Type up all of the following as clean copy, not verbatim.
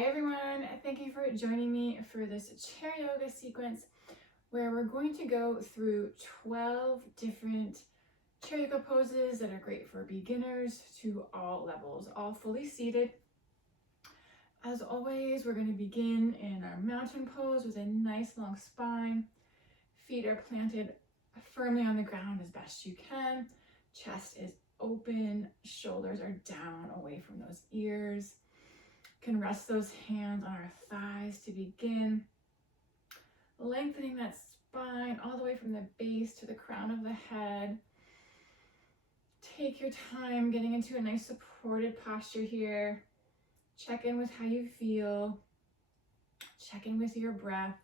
Hi everyone, thank you for joining me for this chair yoga sequence where we're going to go through 12 different chair yoga poses that are great for beginners to all levels, all fully seated. As always, we're going to begin in our mountain pose with a nice long spine. Feet are planted firmly on the ground as best you can. Chest is open, shoulders are down away from those ears. Can rest those hands on our thighs to begin. Lengthening that spine all the way from the base to the crown of the head. Take your time getting into a nice supported posture here. Check in with how you feel. Check in with your breath.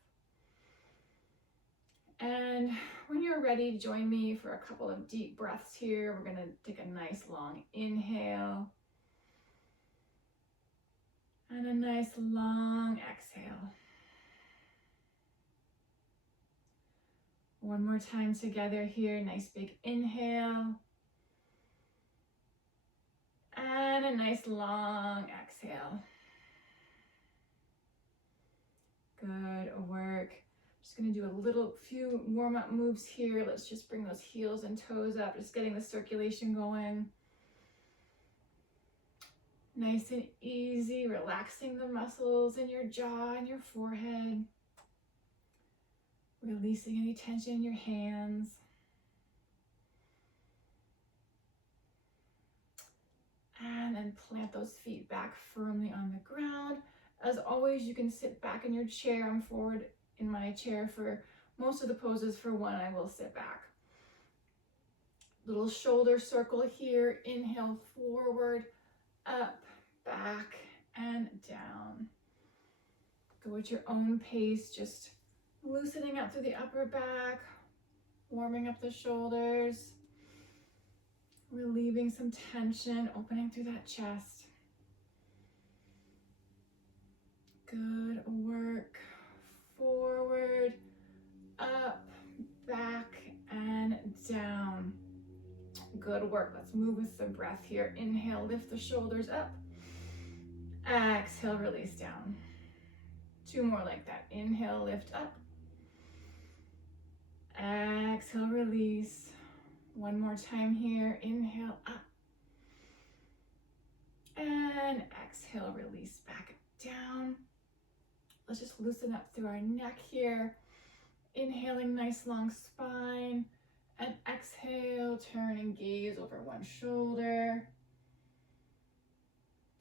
And when you're ready, join me for a couple of deep breaths here. We're going to take a nice long inhale. And a nice long exhale. One more time together here. Nice big inhale. And a nice long exhale. Good work. Just going to do a few warm-up moves here. Let's just bring those heels and toes up, just getting the circulation going. Nice and easy, relaxing the muscles in your jaw and your forehead. Releasing any tension in your hands. And then plant those feet back firmly on the ground. As always, you can sit back in your chair. I'm forward in my chair for most of the poses. For one, I will sit back. Little shoulder circle here. Inhale forward, up, back, and down. Go at your own pace, just loosening up through the upper back, warming up the shoulders, relieving some tension, opening through that chest. Good work. Forward, up, back, and down. Good work. Let's move with the breath here. Inhale, lift the shoulders up. Exhale, release down. Two more like that. Inhale, lift up. Exhale, release. One more time here. Inhale, up. And exhale, release back down. Let's just loosen up through our neck here. Inhaling, nice long spine. And exhale, turn and gaze over one shoulder.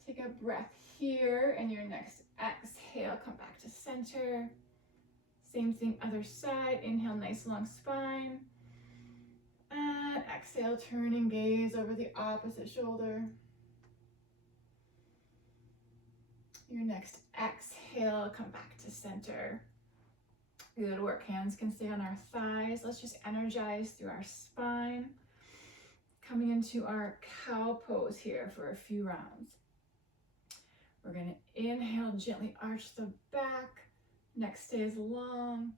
Take a breath here, and your next exhale, come back to center. Same thing, other side. Inhale, nice long spine. And exhale, turn and gaze over the opposite shoulder. Your next exhale, come back to center. Good work. Hands can stay on our thighs. Let's just energize through our spine. Coming into our cow pose here for a few rounds. We're going to inhale, gently arch the back. Neck stays long.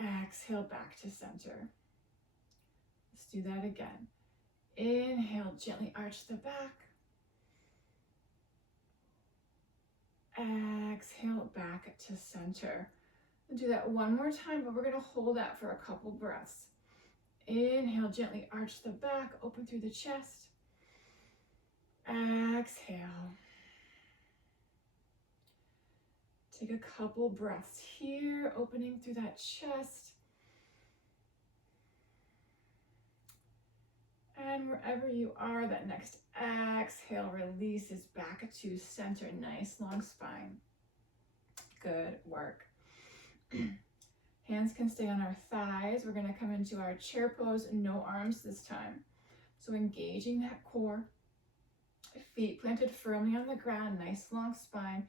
Exhale, back to center. Let's do that again. Inhale, gently arch the back. Exhale, back to center. We'll do that one more time, but we're going to hold that for a couple breaths. Inhale, gently arch the back, open through the chest. Exhale. Take a couple breaths here, opening through that chest. And wherever you are, that next exhale releases back to center. Nice long spine. Good work. Hands can stay on our thighs. We're going to come into our chair pose, no arms this time. So engaging that core. Feet planted firmly on the ground, nice long spine.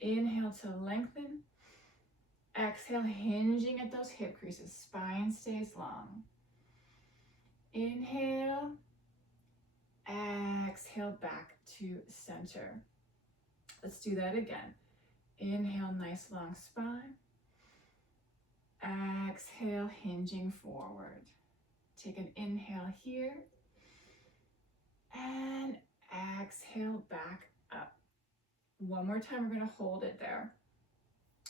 Inhale to lengthen. Exhale, hinging at those hip creases. Spine stays long. Inhale. Exhale, back to center. Let's do that again. Inhale, nice long spine. Exhale, hinging forward. Take an inhale here. And exhale back up. One more time, we're gonna hold it there.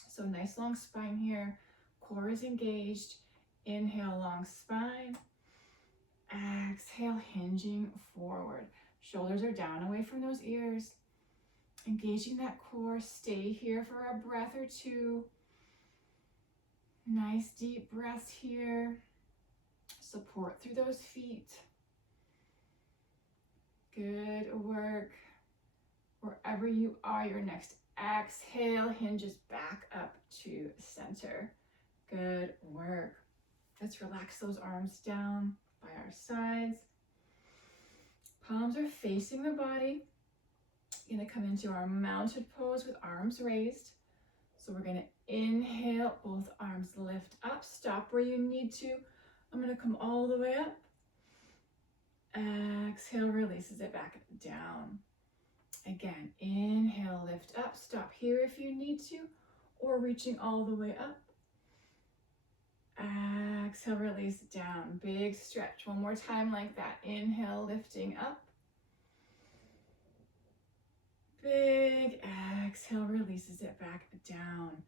So nice long spine here, core is engaged. Inhale, long spine. Exhale, hinging forward. Shoulders are down away from those ears. Engaging that core, stay here for a breath or two. Nice deep breaths here. Support through those feet. Good work. Wherever you are, your next exhale hinges back up to center. Good work. Let's relax those arms down by our sides. Palms are facing the body. You're gonna come into our mounted pose with arms raised. So we're gonna inhale, both arms lift up, stop where you need to. I'm gonna come all the way up. Exhale, releases it back down. Again, inhale, lift up, stop here if you need to, or reaching all the way up. Exhale, release down, big stretch. One more time like that. Inhale, lifting up. Big exhale, releases it back down.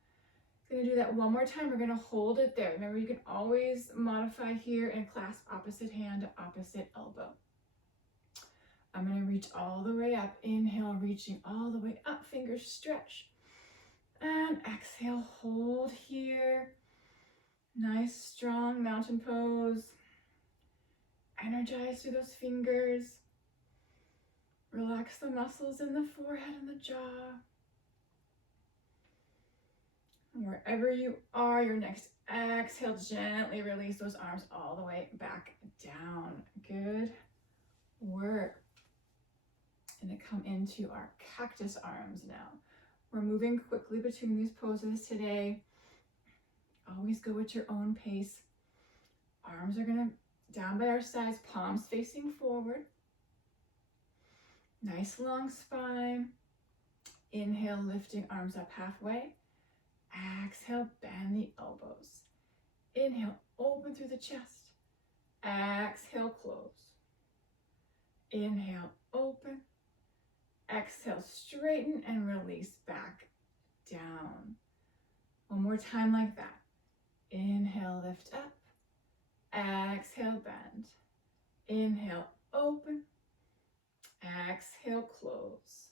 Gonna do that one more time. We're gonna hold it there. Remember, you can always modify here and clasp opposite hand to opposite elbow. I'm gonna reach all the way up. Inhale, reaching all the way up, fingers stretch. And exhale, hold here. Nice, strong mountain pose. Energize through those fingers. Relax the muscles in the forehead and the jaw. And wherever you are, your next exhale, gently release those arms all the way back down. Good work. And then come into our cactus arms now. We're moving quickly between these poses today. Always go at your own pace. Arms are gonna down by our sides, palms facing forward. Nice long spine. Inhale, lifting arms up halfway. Exhale, bend the elbows. Inhale, open through the chest. Exhale, close. Inhale, open. Exhale, straighten and release back down. One more time like that. Inhale, lift up. Exhale, bend. Inhale, open. Exhale, close.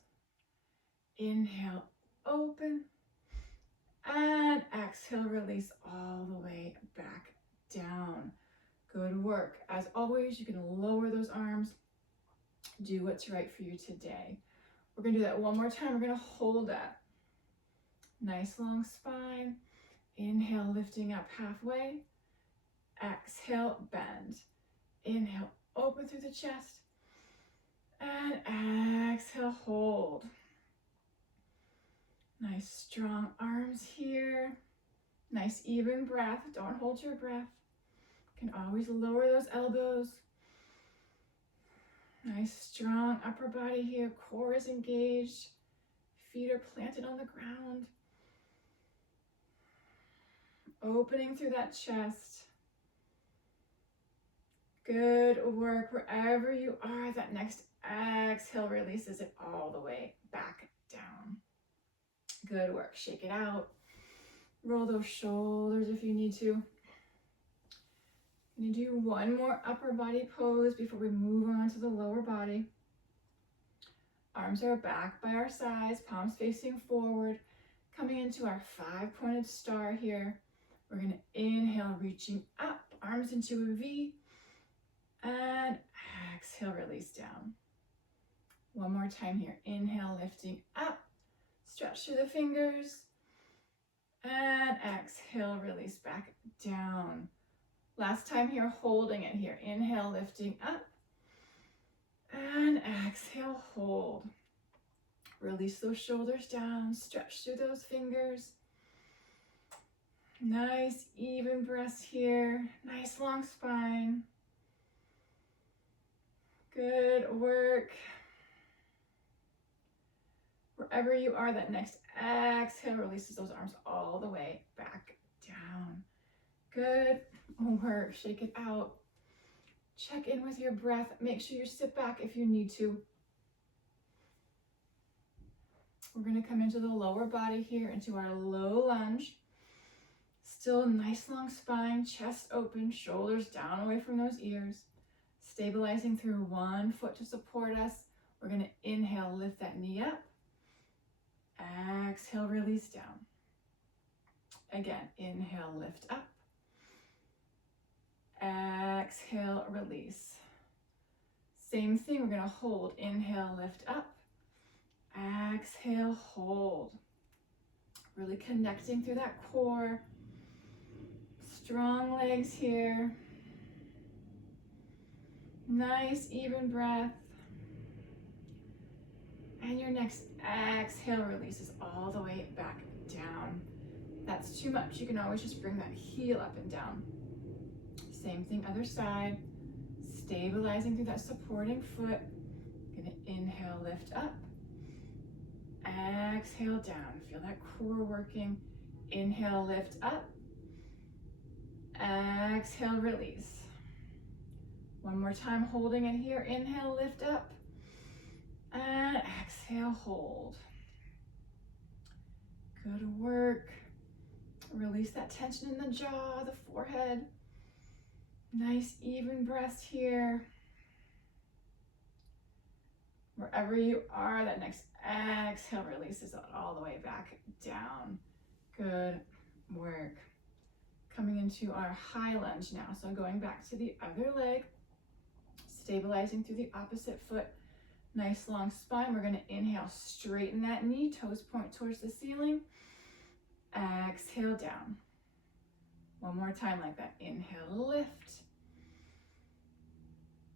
Inhale, open. And exhale, release all the way back down. Good work. As always, you can lower those arms. Do what's right for you today. We're gonna do that one more time. We're gonna hold that. Nice long spine. Inhale, lifting up halfway. Exhale, bend. Inhale, open through the chest. And exhale, hold. Nice strong arms here. Nice even breath. Don't hold your breath. You can always lower those elbows. Nice strong upper body here. Core is engaged. Feet are planted on the ground. Opening through that chest. Good work. Wherever you are, that next exhale releases it all the way back down. Good work. Shake it out. Roll those shoulders if you need to. I'm going to do one more upper body pose before we move on to the lower body. Arms are back by our sides, palms facing forward. Coming into our 5-pointed star here. We're going to inhale, reaching up, arms into a V. And exhale, release down. One more time here. Inhale, lifting up. Stretch through the fingers. And exhale, release back down. Last time here, holding it here. Inhale, lifting up. And exhale, hold. Release those shoulders down. Stretch through those fingers. Nice, even breaths here. Nice long spine. Good work. Wherever you are, that next exhale releases those arms all the way back down. Good work. Shake it out. Check in with your breath. Make sure you sit back if you need to. We're going to come into the lower body here, into our low lunge. Still nice long spine, chest open, shoulders down away from those ears. Stabilizing through one foot to support us. We're going to inhale, lift that knee up. Exhale, release down. Again, inhale, lift up. Exhale, release. Same thing, we're going to hold. Inhale, lift up. Exhale, hold. Really connecting through that core. Strong legs here. Nice, even breath. And your next exhale releases all the way back down. That's too much. You can always just bring that heel up and down. Same thing, other side. Stabilizing through that supporting foot. Gonna inhale, lift up. Exhale, down. Feel that core working. Inhale, lift up. Exhale, release. One more time, holding it here. Inhale, lift up. And exhale, hold. Good work. Release that tension in the jaw, the forehead. Nice, even breaths here. Wherever you are, that next exhale releases it all the way back down. Good work. Coming into our high lunge now. So going back to the other leg, stabilizing through the opposite foot. Nice long spine. We're going to inhale, straighten that knee, toes point towards the ceiling. Exhale, down. One more time like that. Inhale, lift.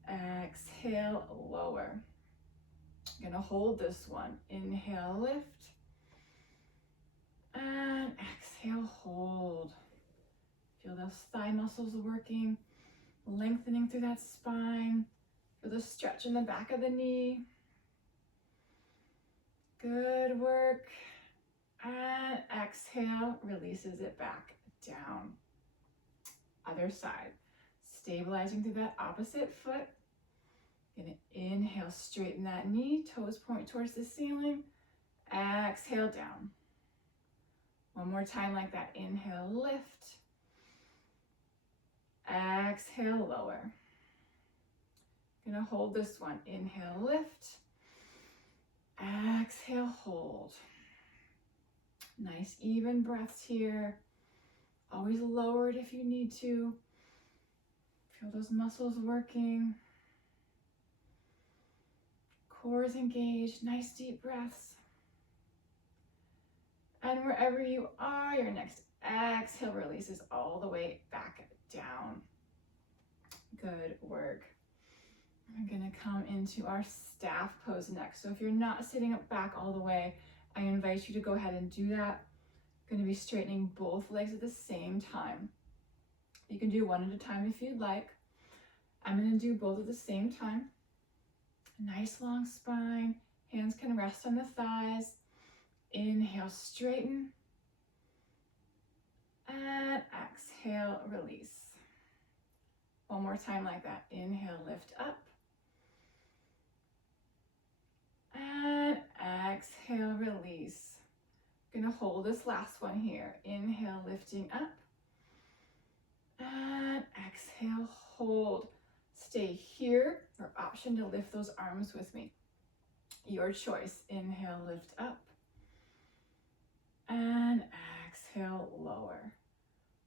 Exhale, lower. Going to hold this one. Inhale, lift. And exhale, hold. Feel those thigh muscles working, lengthening through that spine. Feel the stretch in the back of the knee. Good work. And exhale, releases it back down. Other side. Stabilizing through that opposite foot. Gonna inhale, straighten that knee, toes point towards the ceiling. Exhale, down. One more time like that. Inhale, lift. Exhale, lower. Gonna hold this one. Inhale, lift. Exhale, hold. Nice, even breaths here. Always lower it if you need to. Feel those muscles working. Core is engaged. Nice, deep breaths. And wherever you are, your next exhale releases all the way back down. Good work. We're going to come into our staff pose next. So if you're not sitting up back all the way, I invite you to go ahead and do that. I'm going to be straightening both legs at the same time. You can do one at a time if you'd like. I'm going to do both at the same time. Nice long spine. Hands can rest on the thighs. Inhale, straighten. And exhale, release. One more time like that. Inhale, lift up. And exhale, release. I'm gonna hold this last one here. Inhale, lifting up. And exhale, hold. Stay here, or option to lift those arms with me. Your choice. Inhale, lift up. And exhale, lower.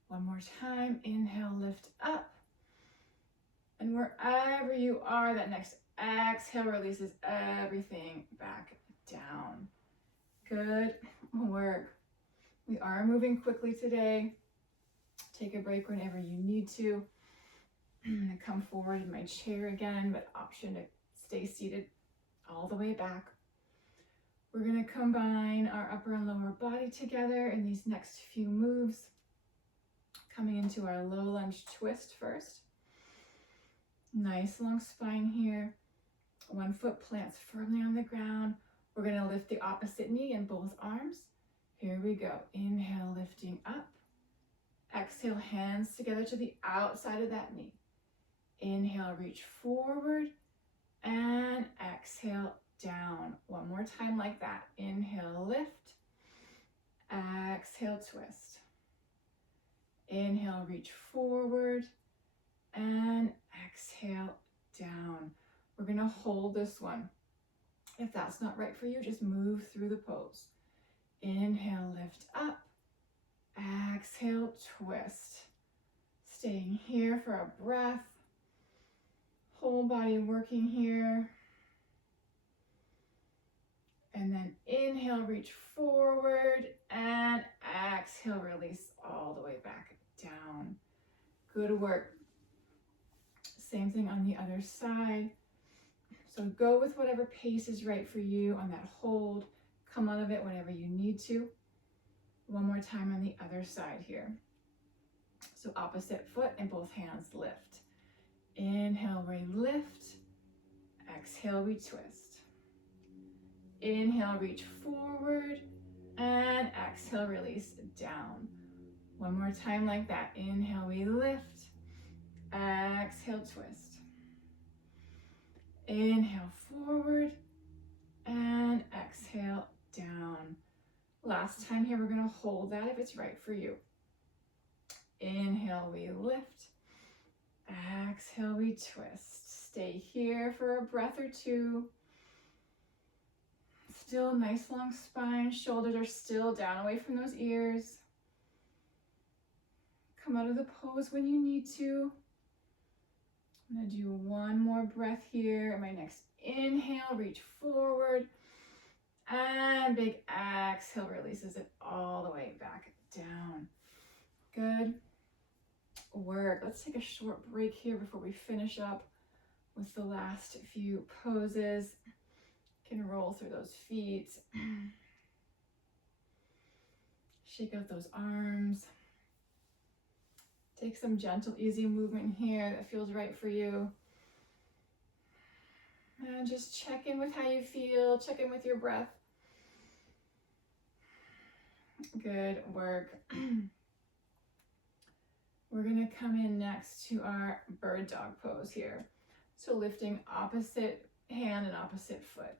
One more time. Inhale, lift up. And wherever you are, that next exhale releases everything back down. Good work. We are moving quickly today. Take a break whenever you need to. I'm going to come forward in my chair again, but option to stay seated all the way back. We're going to combine our upper and lower body together in these next few moves. Coming into our low lunge twist first. Nice long spine here. One foot plants firmly on the ground. We're going to lift the opposite knee in both arms. Here we go. Inhale, lifting up. Exhale, hands together to the outside of that knee. Inhale, reach forward. And exhale, down. One more time like that. Inhale, lift. Exhale, twist. Inhale, reach forward. And exhale, down. We're going to hold this one. If that's not right for you, just move through the pose. Inhale, lift up. Exhale, twist. Staying here for a breath. Whole body working here. And then inhale, reach forward, and exhale, release all the way back down. Good work. Same thing on the other side. So go with whatever pace is right for you on that hold. Come out of it whenever you need to. One more time on the other side here. So opposite foot and both hands lift. Inhale, we lift. Exhale, we twist. Inhale, reach forward, and exhale, release down. One more time like that. Inhale, we lift. Exhale, twist. Inhale, forward, and exhale, down. Last time here, we're going to hold that if it's right for you. Inhale, we lift. Exhale, we twist. Stay here for a breath or two. Still nice long spine. Shoulders are still down away from those ears. Come out of the pose when you need to. I'm going to do one more breath here. My next inhale, reach forward. And big exhale releases it all the way back down. Good work. Let's take a short break here before we finish up with the last few poses. Can roll through those feet. Shake out those arms. Take some gentle, easy movement here that feels right for you. And just check in with how you feel. Check in with your breath. Good work. We're going to come in next to our bird dog pose here. So lifting opposite hand and opposite foot.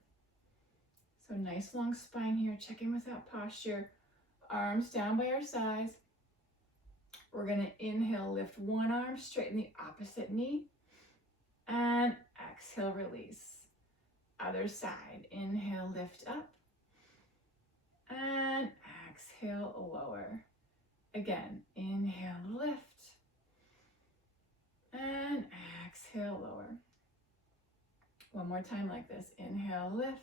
So nice long spine here. Check in with that posture. Arms down by our sides. We're going to inhale, lift one arm, straighten the opposite knee. And exhale, release. Other side. Inhale, lift up. And exhale, lower. Again, inhale, lift. And exhale, lower. One more time like this. Inhale, lift.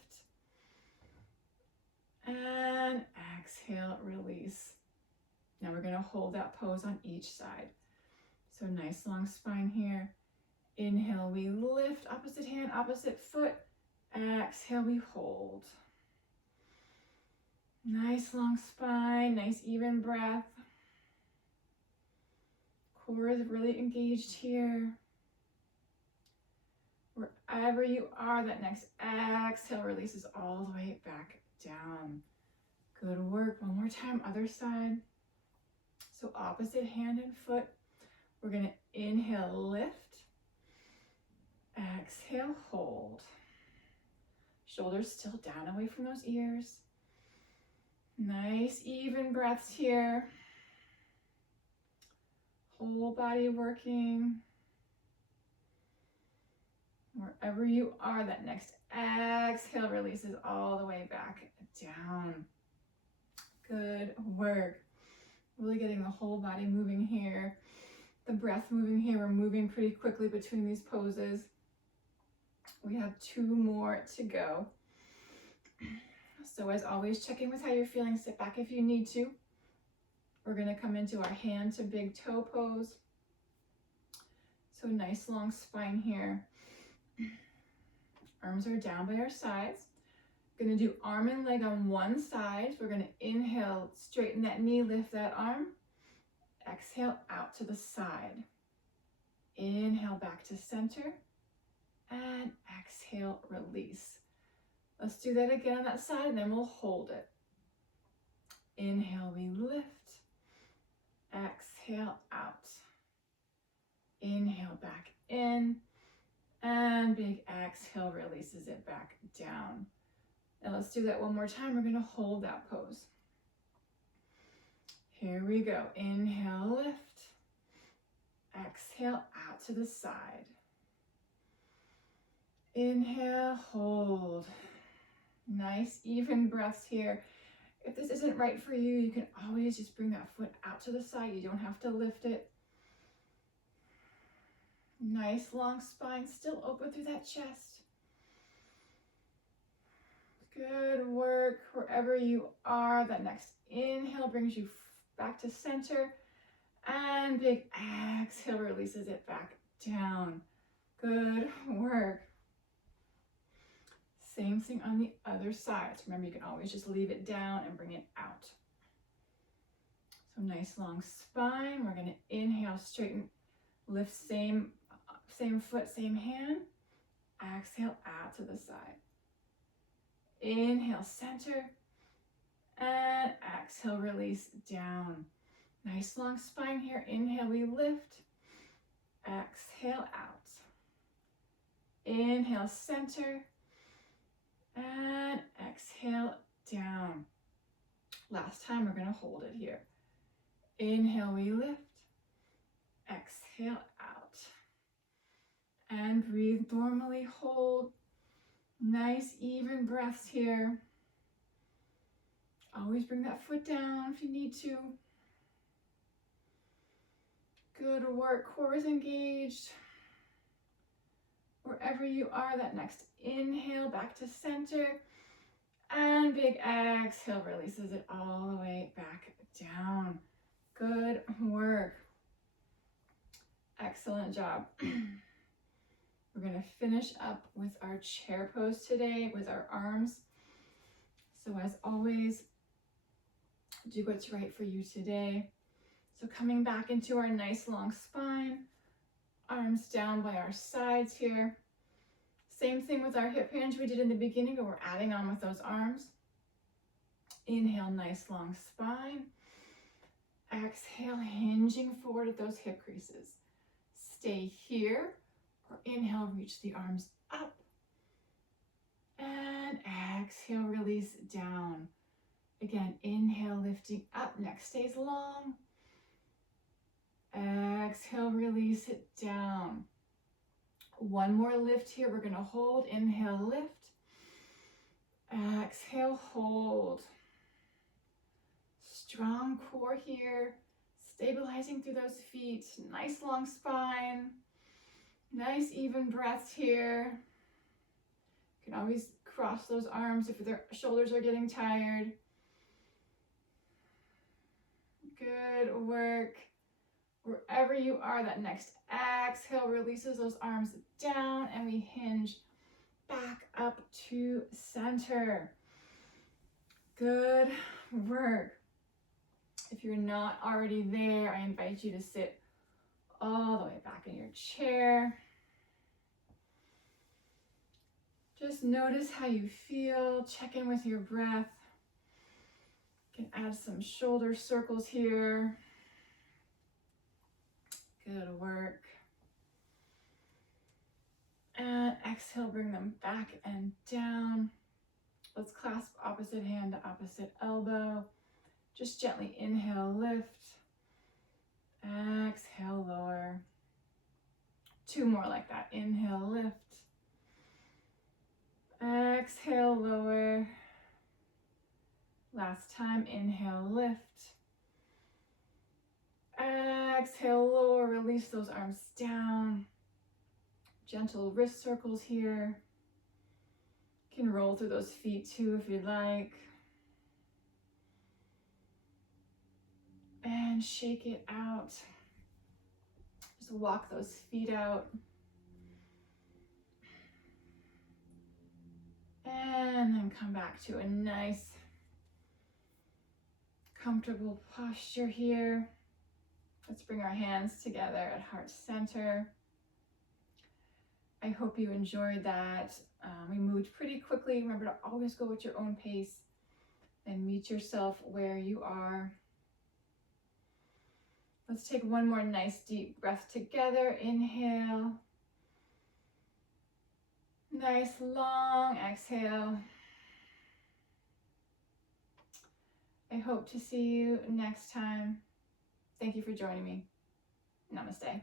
And exhale, release. Now we're going to hold that pose on each side. So nice long spine here. Inhale, we lift, opposite hand, opposite foot. Exhale, we hold. Nice long spine, nice even breath. Core is really engaged here. Wherever you are, that next exhale releases all the way back down. Good work. One more time, other side. So opposite hand and foot. We're going to inhale, lift. Exhale, hold. Shoulders still down away from those ears. Nice even breaths here. Whole body working. Wherever you are, that next exhale releases all the way back down. Good work. Really getting the whole body moving here. The breath moving here. We're moving pretty quickly between these poses. We have 2 more to go. So as always, check in with how you're feeling. Sit back if you need to. We're going to come into our hand to big toe pose. So nice long spine here. Arms are down by our sides. Going to do arm and leg on one side. We're going to inhale, straighten that knee, lift that arm. Exhale out to the side. Inhale back to center. And exhale, release. Let's do that again on that side and then we'll hold it. Inhale, we lift. Exhale out. Inhale back in. And big exhale releases it back down. Now let's do that one more time. We're going to hold that pose. Here we go. Inhale, lift. Exhale, out to the side. Inhale, hold. Nice, even breaths here. If this isn't right for you, you can always just bring that foot out to the side. You don't have to lift it. Nice, long spine, still open through that chest. Good work wherever you are. That next inhale brings you back to center. And big exhale releases it back down. Good work. Same thing on the other side. So remember, you can always just leave it down and bring it out. So nice long spine. We're going to inhale, straighten, lift, same foot, same hand. Exhale, out to the side. Inhale, center. And exhale, release down. Nice long spine here. Inhale, we lift. Exhale, out. Inhale, center. And exhale, down. Last time, we're going to hold it here. Inhale, we lift. Exhale, out. And breathe normally, hold. Nice, even breaths here. Always bring that foot down if you need to. Good work, core is engaged. Wherever you are, that next inhale back to center. And big exhale releases it all the way back down. Good work. Excellent job. We're going to finish up with our chair pose today with our arms. So as always, do what's right for you today. So coming back into our nice long spine, arms down by our sides here. Same thing with our hip hinge we did in the beginning, but we're adding on with those arms. Inhale, nice long spine. Exhale, hinging forward at those hip creases. Stay here, or inhale, reach the arms up. And exhale, release down. Again, inhale, lifting up, neck stays long. Exhale, release it down. One more lift here. We're going to hold. Inhale, lift. Exhale, hold. Strong core here. Stabilizing through those feet. Nice long spine. Nice even breaths here. You can always cross those arms if their shoulders are getting tired. Good work. Wherever you are, that next exhale releases those arms down and we hinge back up to center. Good work. If you're not already there, I invite you to sit all the way back in your chair. Just notice how you feel. Check in with your breath. You can add some shoulder circles here. Good work. And exhale, bring them back and down. Let's clasp opposite hand to opposite elbow. Just gently inhale, lift. Exhale, lower. Two more like that. Inhale, lift. Exhale, lower. Last time, inhale, lift. Exhale, lower, release those arms down. Gentle wrist circles here. You can roll through those feet too if you'd like. And shake it out. Just walk those feet out. And then come back to a nice, comfortable posture here. Let's bring our hands together at heart center. I hope you enjoyed that. We moved pretty quickly. Remember to always go at your own pace and meet yourself where you are. Let's take one more nice deep breath together. Inhale. Nice long exhale. I hope to see you next time. Thank you for joining me. Namaste.